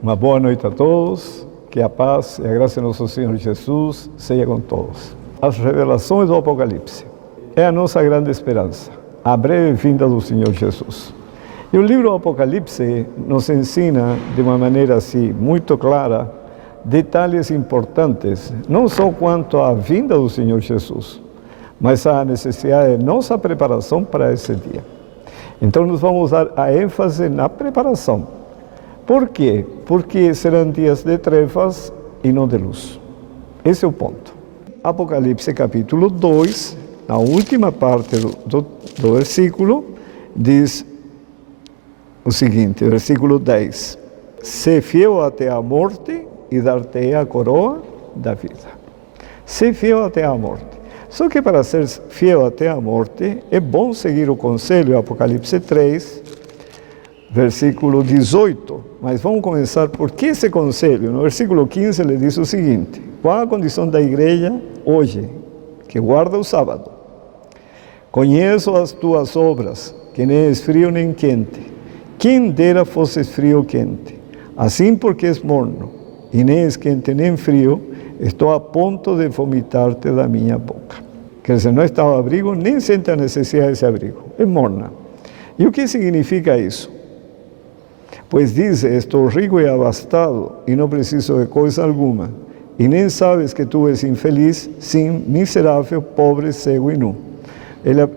Uma boa noite a todos, que a paz e a graça de nosso Senhor Jesus seja com todos. As revelações do Apocalipse é a nossa grande esperança, a breve vinda do Senhor Jesus. E o livro do Apocalipse nos ensina de uma maneira assim muito clara detalhes importantes, não só quanto à vinda do Senhor Jesus, mas a necessidade de nossa preparação para esse dia. Então nós vamos dar a ênfase na preparação. Por quê? Porque serão dias de trevas e não de luz. Esse é o ponto. Apocalipse capítulo 2, na última parte do versículo, diz o seguinte, versículo 10. Sé fiel até a morte e dar-te a coroa da vida. Sé fiel até a morte. Só que para ser fiel até a morte, é bom seguir o conselho, Apocalipse 3, versículo 18, mas vamos começar por que esse conselho? No versículo 15 ele diz o seguinte: qual a condição da igreja hoje, que guarda o sábado? Conheço as tuas obras, que nem és frio nem quente. Quem dera fosses frio ou quente. Assim porque és morno, e nem és quente nem frio, estou a ponto de vomitar-te da minha boca. Quer dizer, não está ao abrigo, nem sente a necessidade desse abrigo. É morna. E o que significa isso? Pois diz, estou rico e abastado, e não preciso de coisa alguma. E nem sabes que tu és infeliz, sim, miserável, pobre, cego e nu.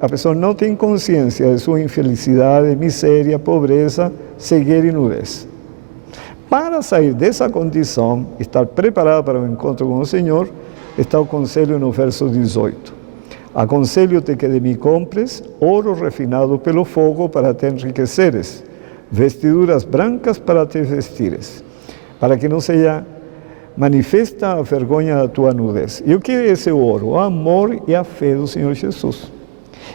A pessoa não tem consciência de sua infelicidade, miséria, pobreza, cegueira e nudez. Para sair dessa condição, estar preparado para o encontro com o Senhor, está o conselho no verso 18. Aconselho-te que de mim compres ouro refinado pelo fogo para te enriqueceres, vestiduras brancas para te vestires, para que não seja manifesta a vergonha da tua nudez. E o que é esse ouro? O amor e a fé do Senhor Jesus.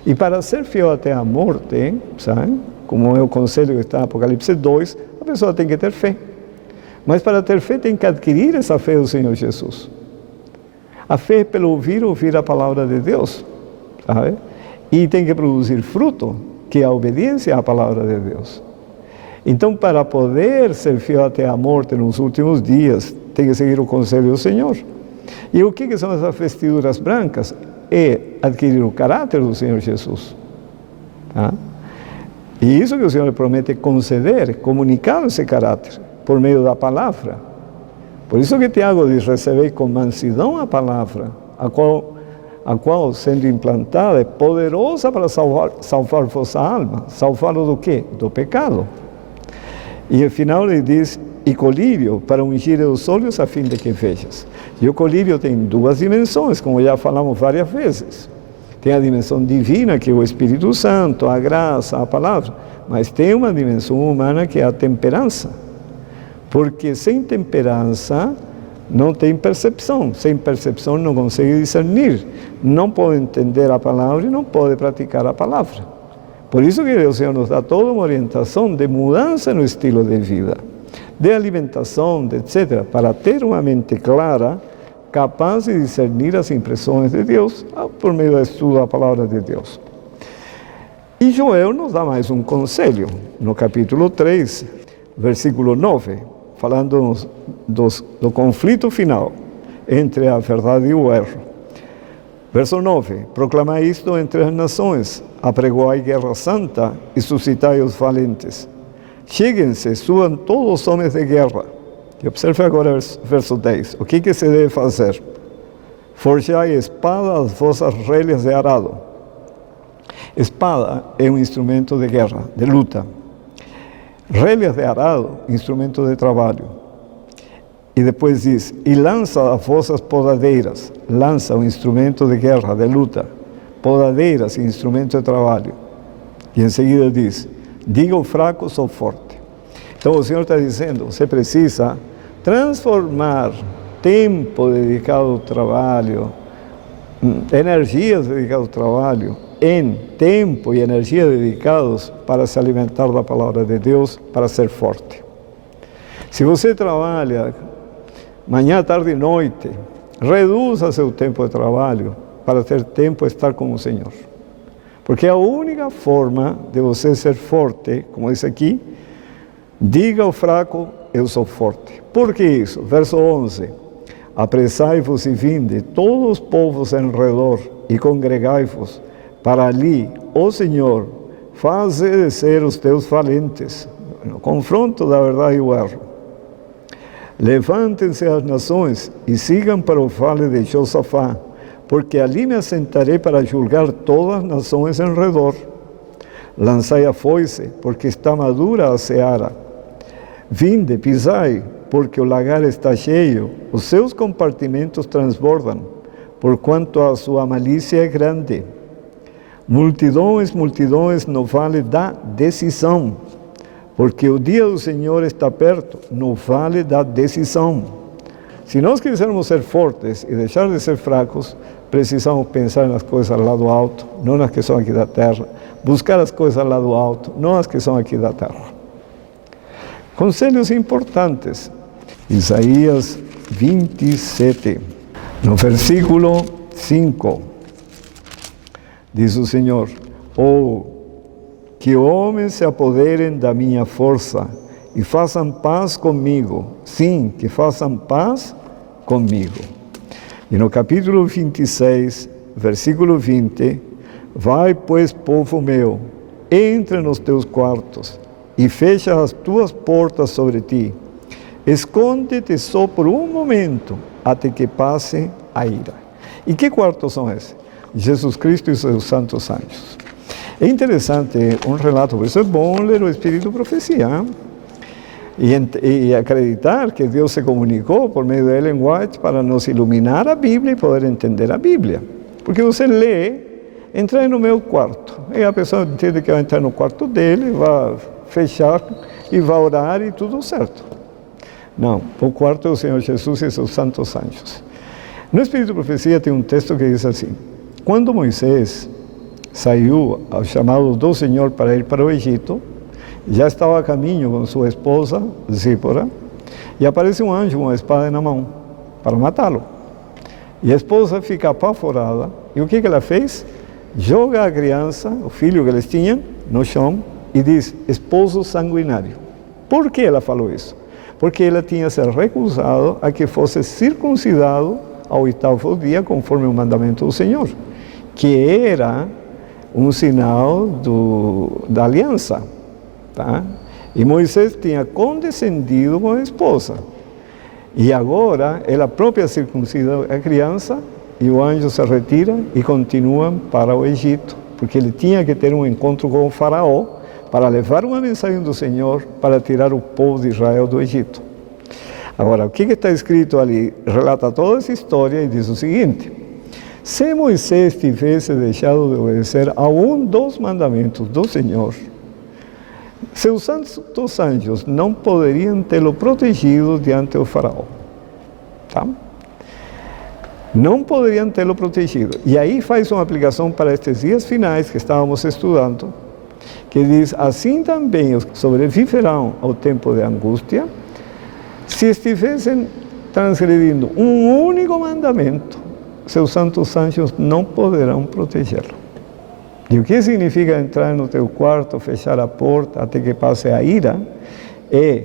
E para ser fiel até a morte, sabe? Como é o conselho que está em Apocalipse 2, a pessoa tem que ter fé. Mas para ter fé tem que adquirir essa fé do Senhor Jesus. A fé é pelo ouvir a palavra de Deus, sabe? E tem que produzir fruto, que é a obediência à palavra de Deus. Então, para poder ser fiel até a morte nos últimos dias, tem que seguir o conselho do Senhor. E o que são essas vestiduras brancas? É adquirir o caráter do Senhor Jesus. Tá? E isso que o Senhor promete conceder, comunicar esse caráter, por meio da palavra. Por isso que Tiago diz, receber com mansidão a palavra, a qual sendo implantada, é poderosa para salvar vossa alma. Salvá-lo do quê? Do pecado. E ao final ele diz, e colírio para ungir os olhos a fim de que vejas. E o colírio tem duas dimensões, como já falamos várias vezes. Tem a dimensão divina, que é o Espírito Santo, a graça, a palavra, mas tem uma dimensão humana, que é a temperança. Porque sem temperança não tem percepção. Sem percepção não consegue discernir. Não pode entender a palavra e não pode praticar a palavra. Por isso que o Senhor nos dá toda uma orientação de mudança no estilo de vida, de alimentação, etc., para ter uma mente clara, capaz de discernir as impressões de Deus por meio do estudo da palavra de Deus. E Joel nos dá mais um conselho, no capítulo 3, versículo 9, falando do conflito final entre a verdade e o erro. Verso 9, proclamai isto entre as nações, apregoai guerra santa e suscitai os valentes. Cheguem-se, subam todos os homens de guerra. E observe agora o verso 10. O que se deve fazer? Forjai espada às vossas relhas de arado. Espada é um instrumento de guerra, de luta. Relhas de arado, instrumento de trabalho. E depois diz, e lança as vossas podadeiras. Lança um instrumento de guerra, de luta. Podadeiras, instrumento de trabalho. E em seguida diz, diga ao fraco, sou forte. Então o Senhor está dizendo, você precisa transformar tempo dedicado ao trabalho, energias dedicadas ao trabalho, em tempo e energia dedicados para se alimentar da palavra de Deus, para ser forte. Se você trabalha manhã, tarde e noite, reduza seu tempo de trabalho para ter tempo de estar com o Senhor. Porque a única forma de você ser forte, como diz aqui, diga ao fraco, eu sou forte. Por que isso? Verso 11. Apressai-vos e vinde, todos os povos em redor, e congregai-vos, para ali, ó Senhor, faze descer os teus valentes. No confronto da verdade e o erro. Levantem-se as nações e sigam para o vale de Josafá, porque ali me assentarei para julgar todas as nações em redor. Lançai a foice, porque está madura a seara. Vinde, pisai, porque o lagar está cheio, os seus compartimentos transbordam, porquanto a sua malícia é grande. Multidões, multidões no vale da decisão, porque o dia do Senhor está perto, no vale da decisão. Se nós quisermos ser fortes e deixar de ser fracos, precisamos pensar nas coisas lá do alto, não nas que são aqui da terra. Buscar as coisas lá do alto, não as que são aqui da terra. Conselhos importantes. Isaías 27, no versículo 5, diz o Senhor: oh, que homens se apoderem da minha força e façam paz comigo. Sim, que façam paz comigo. E no capítulo 26, versículo 20, vai, pois, povo meu, entra nos teus quartos e fecha as tuas portas sobre ti. Esconde-te só por um momento, até que passe a ira. E que quartos são esses? Jesus Cristo e seus santos anjos. É interessante um relato, por isso é bom ler o Espírito Profecia e acreditar que Deus se comunicou por meio de Ellen White para nos iluminar a Bíblia e poder entender a Bíblia. Porque você lê, entrei no meu quarto, e a pessoa entende que vai entrar no quarto dele, vai fechar e vai orar e tudo certo. Não, o quarto é o Senhor Jesus e seus santos anjos. No Espírito Profecia tem um texto que diz assim: quando Moisés saiu ao chamado do Senhor para ir para o Egito, já estava a caminho com sua esposa, Zípora, e aparece um anjo com uma espada na mão para matá-lo. E a esposa fica apavorada, e o que ela fez? Joga a criança, o filho que eles tinham, no chão, e diz: esposo sanguinário. Por que ela falou isso? Porque ela tinha se recusado a que fosse circuncidado ao 8º dia, conforme o mandamento do Senhor, que era um sinal da aliança. Tá? E Moisés tinha condescendido com a esposa. E agora, ela própria circuncida a criança, e o anjo se retira e continuam para o Egito, porque ele tinha que ter um encontro com o faraó, para levar uma mensagem do Senhor para tirar o povo de Israel do Egito. Agora, o que está escrito ali? Relata toda essa história e diz o seguinte: se Moisés tivesse deixado de obedecer a um dos mandamentos do Senhor, seus santos anjos não poderiam tê-lo protegido diante do faraó. Tá? Não poderiam tê-lo protegido. E aí faz uma aplicação para estes dias finais que estávamos estudando, que diz: assim também os que sobreviverão ao tempo de angústia, se estivessem transgredindo um único mandamento, seus santos anjos não poderão protegê-lo. E o que significa entrar no teu quarto, fechar a porta até que passe a ira? É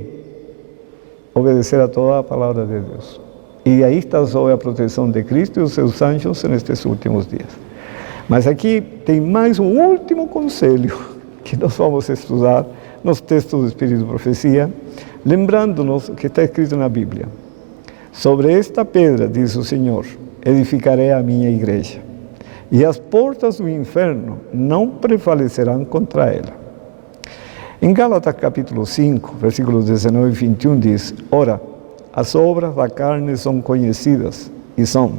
obedecer a toda a palavra de Deus. E aí está sob a proteção de Cristo e os seus anjos nestes últimos dias. Mas aqui tem mais um último conselho que nós vamos estudar nos textos do Espírito de Profecia, lembrando-nos o que está escrito na Bíblia. Sobre esta pedra, diz o Senhor, edificarei a minha igreja, e as portas do inferno não prevalecerão contra ela. Em Gálatas capítulo 5, versículos 19 e 21 diz: ora, as obras da carne são conhecidas, e são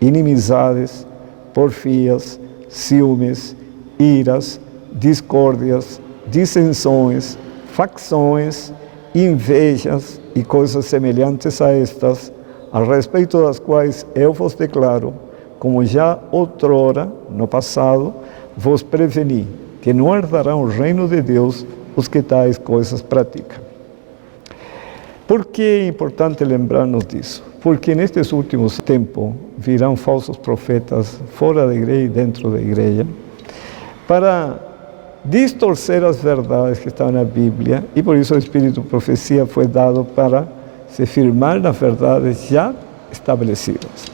inimizades, porfias, ciúmes, iras, discórdias, dissensões, facções, invejas e coisas semelhantes a estas, a respeito das quais eu vos declaro, como já outrora, no passado, vos preveni, que não herdarão o reino de Deus os que tais coisas praticam. Por que é importante lembrar-nos disso? Porque nestes últimos tempos virão falsos profetas fora da igreja e dentro da igreja, para distorcer as verdades que estão na Bíblia, e por isso o Espírito de Profecia foi dado para se firmar nas verdades já estabelecidas.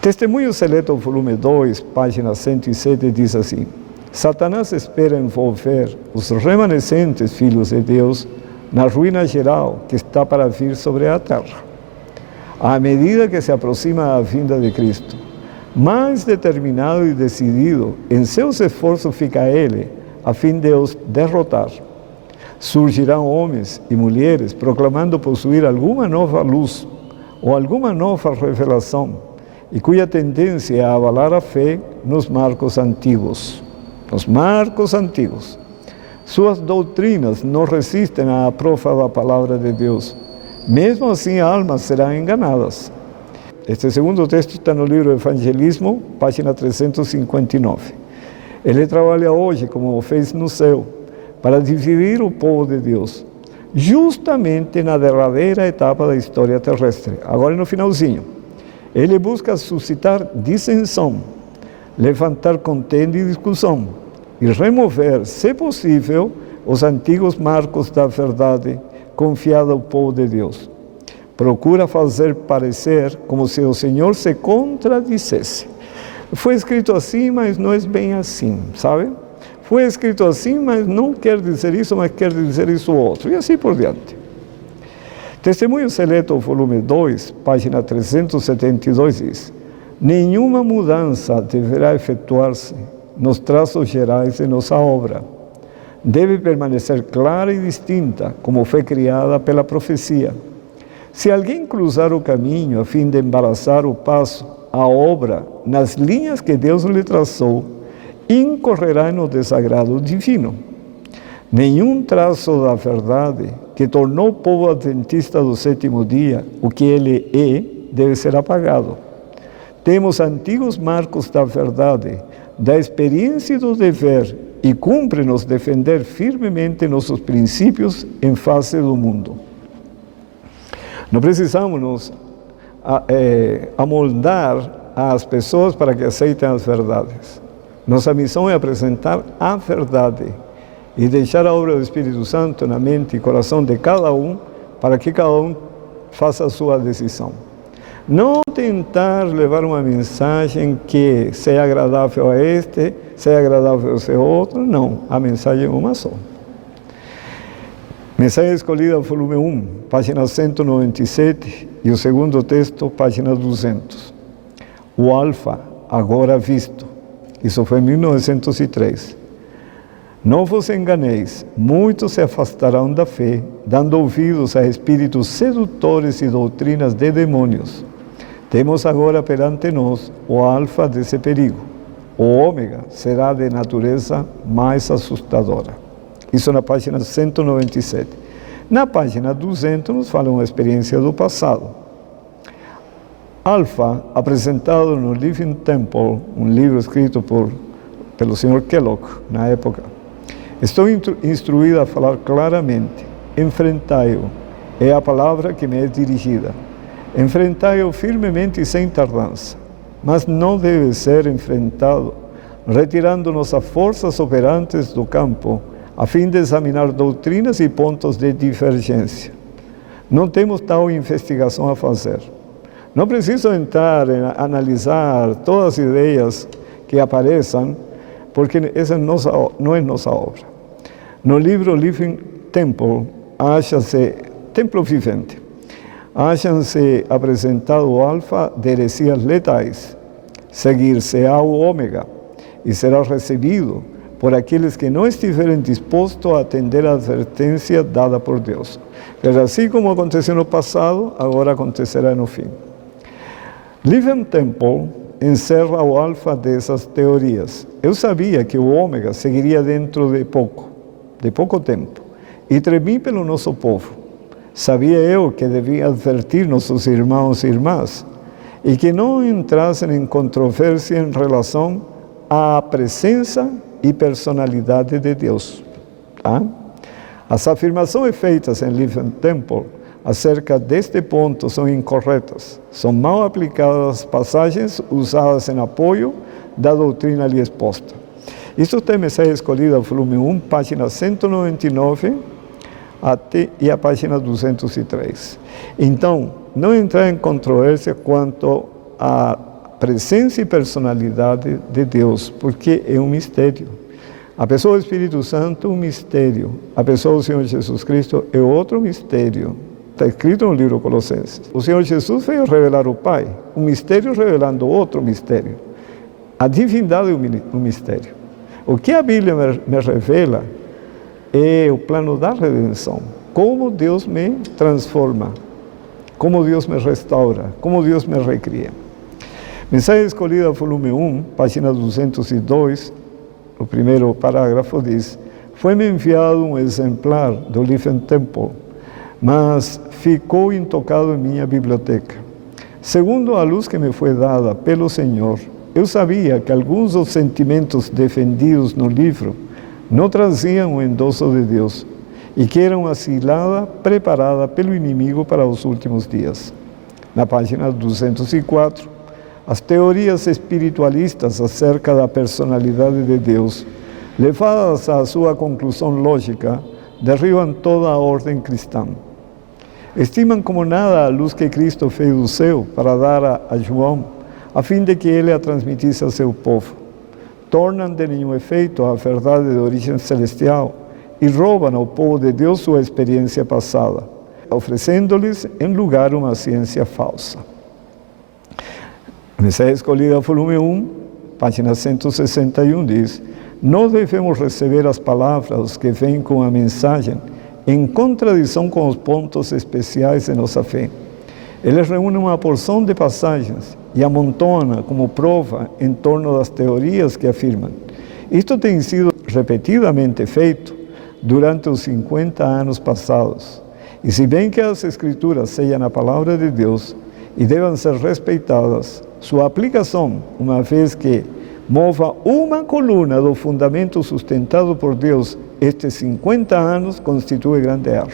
Testemunho Seleto, volume 2, página 107, diz assim: Satanás espera envolver os remanescentes filhos de Deus na ruína geral que está para vir sobre a terra. À medida que se aproxima a vinda de Cristo, mais determinado e decidido em seus esforços fica ele, a fim de os derrotar. Surgirão homens e mulheres proclamando possuir alguma nova luz ou alguma nova revelação, e cuja tendência é avalar a fé nos marcos antigos. Nos marcos antigos. Suas doutrinas não resistem à prova da palavra de Deus. Mesmo assim, almas serão enganadas. Este segundo texto está no livro Evangelismo, página 359. Ele trabalha hoje, como fez no céu, para dividir o povo de Deus, justamente na derradeira etapa da história terrestre, agora no finalzinho. Ele busca suscitar dissensão, levantar contenda e discussão, e remover, se possível, os antigos marcos da verdade confiada ao povo de Deus. Procura fazer parecer como se o Senhor se contradissesse. Foi escrito assim, mas não é bem assim, sabe? Foi escrito assim, mas não quer dizer isso, mas quer dizer isso outro, e assim por diante. Testemunho Seleto, volume 2, página 372, diz: nenhuma mudança deverá efetuar-se nos traços gerais de nossa obra. Deve permanecer clara e distinta, como foi criada pela profecia. Se alguém cruzar o caminho a fim de embaraçar o passo à obra nas linhas que Deus lhe traçou, incorrerá no desagrado divino. Nenhum traço da verdade que tornou o povo adventista do sétimo dia o que ele é, deve ser apagado. Temos antigos marcos da verdade, da experiência e do dever, e cumpre-nos defender firmemente nossos princípios em face do mundo. Não precisamos nos amoldar às pessoas para que aceitem as verdades. Nossa missão é apresentar a verdade e deixar a obra do Espírito Santo na mente e coração de cada um, para que cada um faça a sua decisão. Não tentar levar uma mensagem que seja agradável a este, seja agradável a esse outro, não. A mensagem é uma só. Mensagem escolhida, volume 1, página 197, e o segundo texto, página 200. O Alfa, agora visto. Isso foi em 1903. Não vos enganeis, muitos se afastarão da fé, dando ouvidos a espíritos sedutores e doutrinas de demônios. Temos agora perante nós o alfa desse perigo. O ômega será de natureza mais assustadora. Isso na página 197. Na página 200 nos fala uma experiência do passado. Alfa, apresentado no Living Temple, um livro escrito pelo Sr. Kellogg, na época. Estou instruído a falar claramente. Enfrentai-o. É a palavra que me é dirigida. Enfrentai-o firmemente e sem tardança. Mas não deve ser enfrentado retirando nossas forças operantes do campo, a fim de examinar doutrinas e pontos de divergência. Não temos tal investigação a fazer. Não preciso entrar em analisar todas as ideias que apareçam, porque essa não é nossa obra. No livro Living Temple, acha-se Templo Vivente, acham-se apresentado o alfa de heresias letais. Seguir-se-á o ômega, e será recebido por aqueles que não estiverem dispostos a atender a advertência dada por Deus. Mas assim como aconteceu no passado, agora acontecerá no fim. Living Temple encerra o alfa dessas teorias. Eu sabia que o ômega seguiria dentro de pouco tempo, e tremi pelo nosso povo. Sabia eu que devia advertir nossos irmãos e irmãs, e que não entrassem em controvérsia em relação à presença e personalidade de Deus. Tá? As afirmações feitas em Living Temple acerca deste ponto são incorretas. São mal aplicadas as passagens usadas em apoio da doutrina ali exposta. Isso está em Mensagem Escolhida, volume 1, página 199 e a página 203. Então, não entrar em controvérsia quanto à presença e personalidade de Deus, porque é um mistério. A pessoa do Espírito Santo é um mistério. A pessoa do Senhor Jesus Cristo é outro mistério. Está escrito no livro Colossenses. O Senhor Jesus veio revelar o Pai, um mistério revelando outro mistério. A divindade é um mistério. O que a Bíblia me revela é o plano da redenção. Como Deus me transforma, como Deus me restaura, como Deus me recria. Mensagem Escolhida, volume 1, página 202, o primeiro parágrafo diz: foi-me enviado um exemplar do Living Temple, mas ficou intocado em minha biblioteca. Segundo a luz que me foi dada pelo Senhor, eu sabia que alguns dos sentimentos defendidos no livro não traziam o endosso de Deus e que eram uma cilada preparada pelo inimigo para os últimos dias. Na página 204, as teorias espiritualistas acerca da personalidade de Deus, levadas à sua conclusão lógica, derribam toda a ordem cristã. Estimam como nada a luz que Cristo fez do céu para dar a João, a fim de que ele a transmitisse ao seu povo. Tornam de nenhum efeito a verdade de origem celestial e roubam ao povo de Deus sua experiência passada, oferecendo-lhes em lugar uma ciência falsa. Mensagem Escolhida, volume 1, página 161, diz: não devemos receber as palavras que vêm com a mensagem em contradição com os pontos especiais de nossa fé. Eles reúnem uma porção de passagens e amontoam como prova em torno das teorias que afirmam. Isto tem sido repetidamente feito durante os 50 anos passados. E se bem que as Escrituras sejam a palavra de Deus e devem ser respeitadas, sua aplicação, uma vez que mova uma coluna do fundamento sustentado por Deus estes 50 anos, constitui grande erro.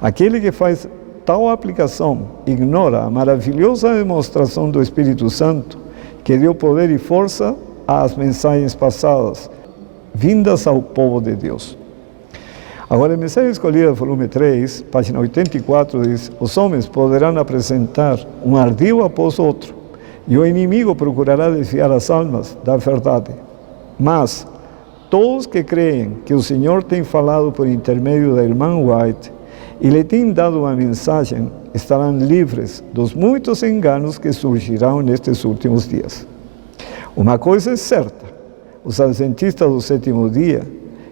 Aquele que faz tal aplicação ignora a maravilhosa demonstração do Espírito Santo que deu poder e força às mensagens passadas, vindas ao povo de Deus. Agora, em Mensagem Escolhida, volume 3, página 84, diz: os homens poderão apresentar um ardil após outro, e o inimigo procurará desviar as almas da verdade. Mas todos que creem que o Senhor tem falado por intermédio da irmã White e lhe tem dado uma mensagem, estarão livres dos muitos enganos que surgirão nestes últimos dias. Uma coisa é certa: os adventistas do sétimo dia,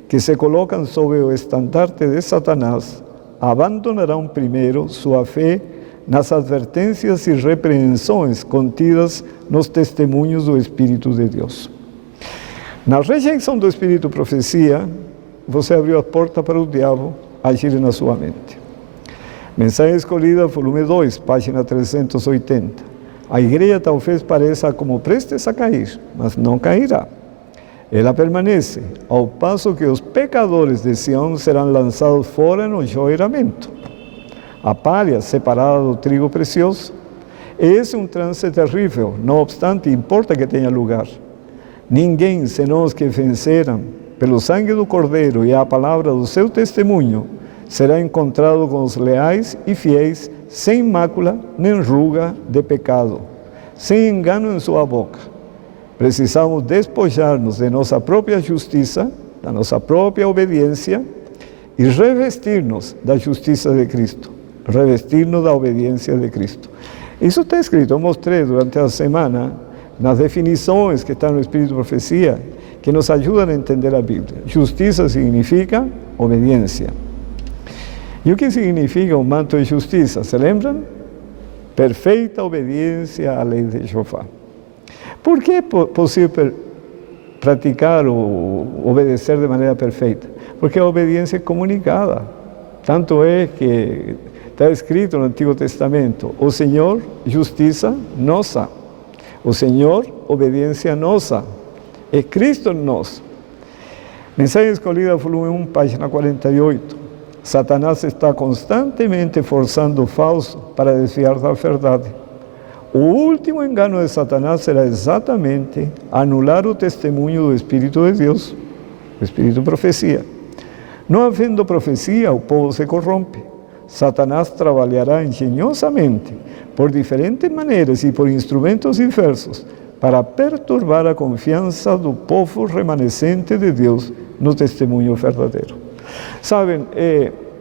que se colocam sob o estandarte de Satanás, abandonarão primeiro sua fé nas advertências e repreensões contidas nos testemunhos do Espírito de Deus. Na rejeição do Espírito Profecia, você abriu a porta para o diabo agir na sua mente. Mensagem Escolhida, volume 2, página 380. A igreja talvez pareça como prestes a cair, mas não cairá. Ela permanece, ao passo que os pecadores de Sião serão lançados fora no enjoeiramento. A palha separada do trigo precioso. Esse é um trance terrível, não obstante, importa que tenha lugar. Ninguém, senão os que venceram pelo sangue do Cordeiro e a palavra do seu testemunho, será encontrado com os leais e fiéis, sem mácula nem ruga de pecado, sem engano em sua boca. Precisamos despojar-nos de nossa própria justiça, da nossa própria obediência, e revestir-nos da justiça de Cristo, revestir-nos da obediência de Cristo. Isso está escrito, eu mostrei durante a semana, nas definições que estão no Espírito de Profecia, que nos ajudam a entender a Bíblia. Justiça significa obediência. E o que significa o manto de justiça? Se lembram? Perfeita obediência à lei de Jeová. Por que é possível praticar ou obedecer de maneira perfeita? Porque a obediência é comunicada. Tanto é que está escrito no Antigo Testamento: o Senhor, justiça nossa. O Senhor, obediência nossa. É Cristo em nós. Mensagem Escolhida, volume 1, página 48. Satanás está constantemente forçando o falso para desviar da verdade. o último engano de Satanás será exatamente anular o testemunho do Espírito de Deus, o Espírito de profecia. Não havendo profecia, o povo se corrompe. Satanás trabalhará engenhosamente, por diferentes maneiras e por instrumentos diversos, para perturbar a confiança do povo remanescente de Deus no testemunho verdadeiro. Sabem,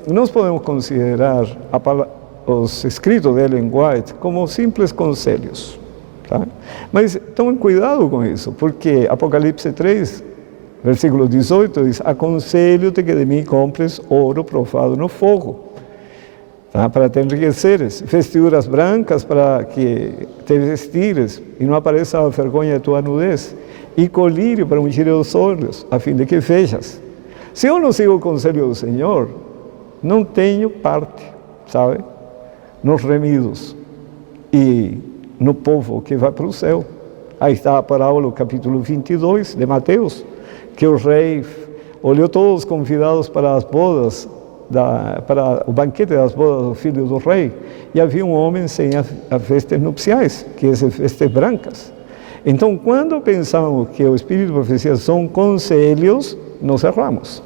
nós podemos considerar os escritos de Ellen White como simples conselhos, tá? Mas tomem cuidado com isso, porque Apocalipse 3, versículo 18 diz: aconselho-te que de mim compres ouro provado no fogo, tá? Para te enriqueceres, vestiduras brancas para que te vestires e não apareça a vergonha de tua nudez, e colírio para ungir os olhos, a fim de que vejas. Se eu não sigo o conselho do Senhor, não tenho parte, sabe, nos remidos e no povo que vai para o céu. Aí está a parábola, capítulo 22 de Mateus, que o rei olhou todos os convidados para as bodas, para o banquete das bodas do filho do rei, e havia um homem sem as vestes nupciais, que é vestes brancas. Então, quando pensamos que o Espírito de profecia são conselhos, nós erramos,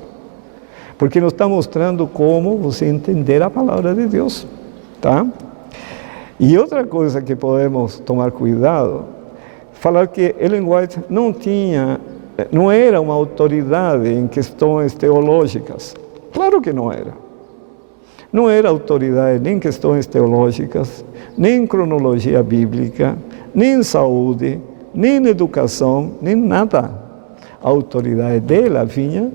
porque nos está mostrando como você entender a palavra de Deus, tá? E outra coisa que podemos tomar cuidado, falar que Ellen White não era uma autoridade em questões teológicas. Claro que não era. Não era autoridade nem em questões teológicas, nem em cronologia bíblica, nem em saúde, nem em educação, nem nada. A autoridade dela vinha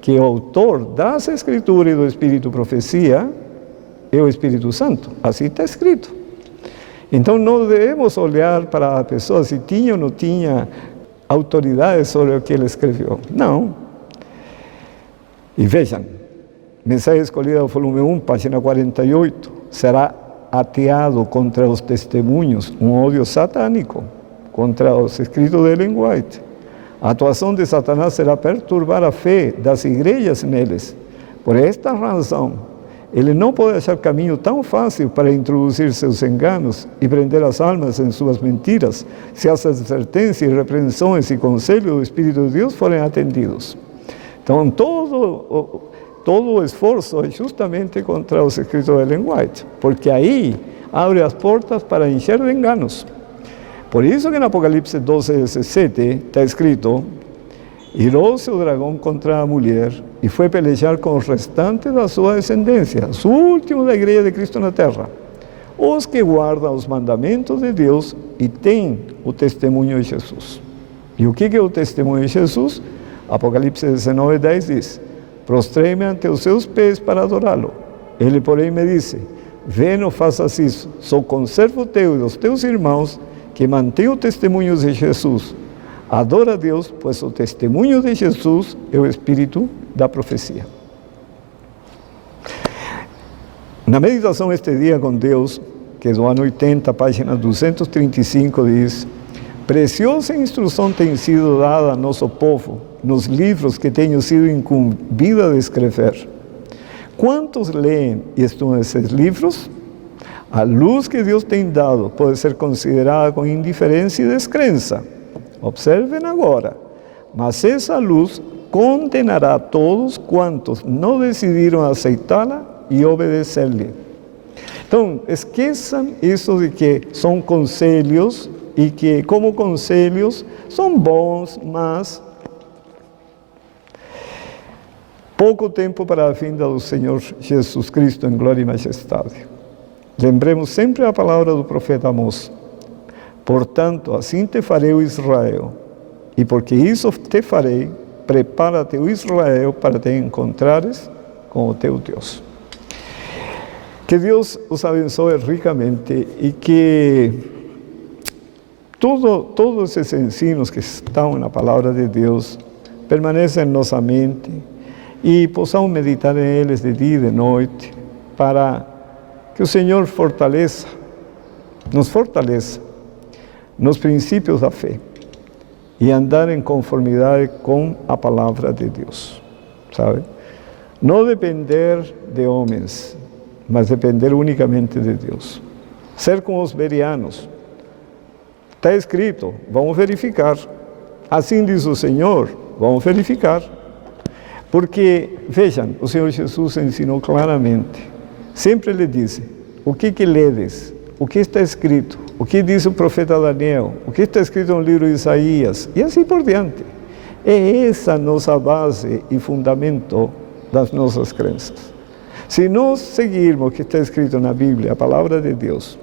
que o autor das Escrituras e do Espírito de profecia é o Espírito Santo. Assim está escrito. Então não devemos olhar para a pessoa se tinha ou não tinha autoridade sobre o que ele escreveu. Não. E vejam, Mensagem Escolhida, volume 1, página 48, será ateado contra os testemunhos um ódio satânico contra os escritos de Ellen White. A atuação de Satanás será perturbar a fé das igrejas neles. Por esta razão, ele não pode achar caminho tão fácil para introduzir seus enganos e prender as almas em suas mentiras, se as advertências, repreensões e conselhos do Espírito de Deus forem atendidos. Então, todo o esforço é justamente contra os escritos de Ellen White, porque aí abre as portas para encher de enganos. Por isso que no Apocalipse 12:17 está escrito: irou-se o dragão contra a mulher e foi pelejar com os restantes da sua descendência, os últimos da igreja de Cristo na terra, os que guardam os mandamentos de Deus e têm o testemunho de Jesus. E o que é o testemunho de Jesus? Apocalipse 19:10 diz: prostrei-me ante os seus pés para adorá-lo. Ele, porém, me disse: vê, não faças isso, sou conservo teu e dos teus irmãos, que mantém o testemunho de Jesus. Adora a Deus, pois o testemunho de Jesus é o espírito da profecia. Na meditação este dia com Deus, que é do ano 80, página 235, diz: preciosa instrução tem sido dada a nosso povo nos livros que tenho sido incumbida de escrever. Quantos leem e estudam esses livros? A luz que Deus tem dado pode ser considerada com indiferença e descrença. Observem agora, mas essa luz condenará a todos quantos não decidiram aceitá-la e obedecer-lhe. Então, esqueçam isso de que são conselhos e que, como conselhos, são bons, mas pouco tempo para a vinda do Senhor Jesus Cristo em glória e majestade. Lembremos sempre a palavra do profeta Amós: portanto, assim te farei, o Israel, e porque isso te farei, prepara-te, o Israel, para te encontrares com o teu Deus. Que Deus os abençoe ricamente e que todos esses ensinos que estão na palavra de Deus permaneçam em nossa mente e possamos meditar em eles de dia e de noite, para que o Senhor nos fortaleça nos princípios da fé e andar em conformidade com a palavra de Deus, sabe? Não depender de homens, mas depender unicamente de Deus. Ser como os bereanos, Está escrito, vamos verificar. Assim diz o Senhor, vamos verificar. Porque, vejam, o Senhor Jesus ensinou claramente. Sempre lhe disse, o que ledes? O que está escrito? O que diz o profeta Daniel? O que está escrito no livro de Isaías? E assim por diante. É essa nossa base e fundamento das nossas crenças. Se nós seguirmos o que está escrito na Bíblia, a palavra de Deus,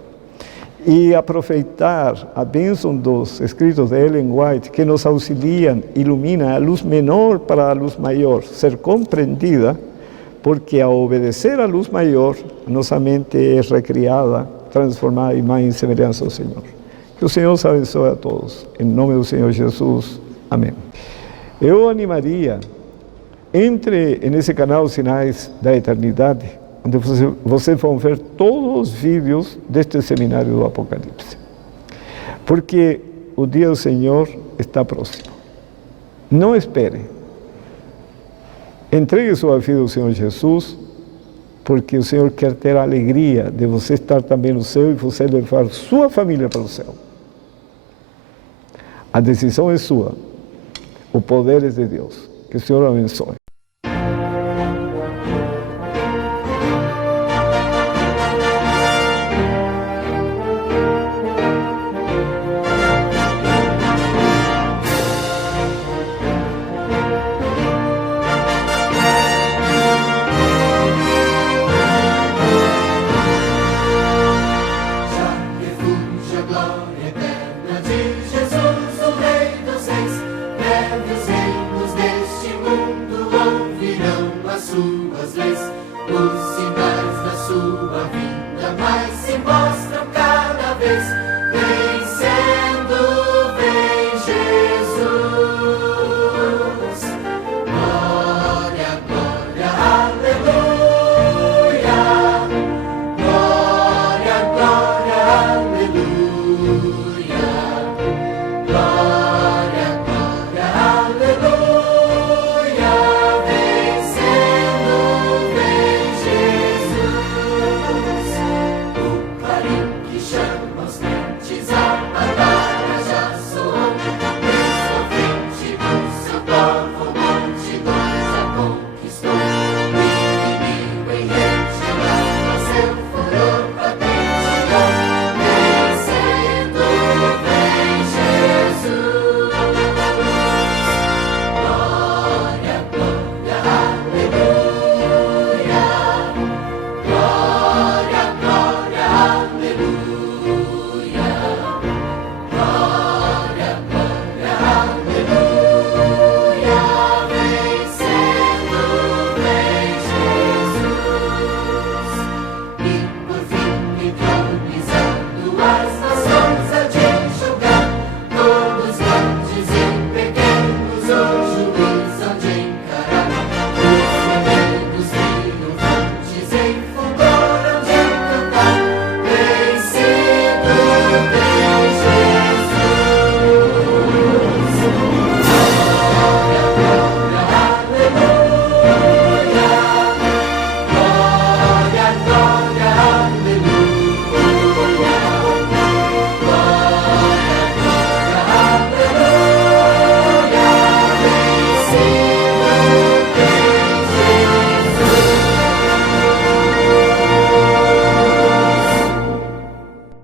e aproveitar a bênção dos escritos de Ellen White, que nos auxiliam, iluminam a luz menor para a luz maior, ser compreendida, porque ao obedecer à luz maior, nossa mente é recriada, transformada em imagem e semelhança ao Senhor. Que o Senhor os abençoe a todos. Em nome do Senhor Jesus. Amém. Eu animaria, entre nesse canal Sinais da Eternidade, onde vocês vão ver todos os vídeos deste seminário do Apocalipse. Porque o dia do Senhor está próximo. Não espere. Entregue sua vida ao Senhor Jesus, porque o Senhor quer ter a alegria de você estar também no céu e você levar sua família para o céu. A decisão é sua. O poder é de Deus. Que o Senhor abençoe. Os sinais da sua vinda mais se mostram cada vez.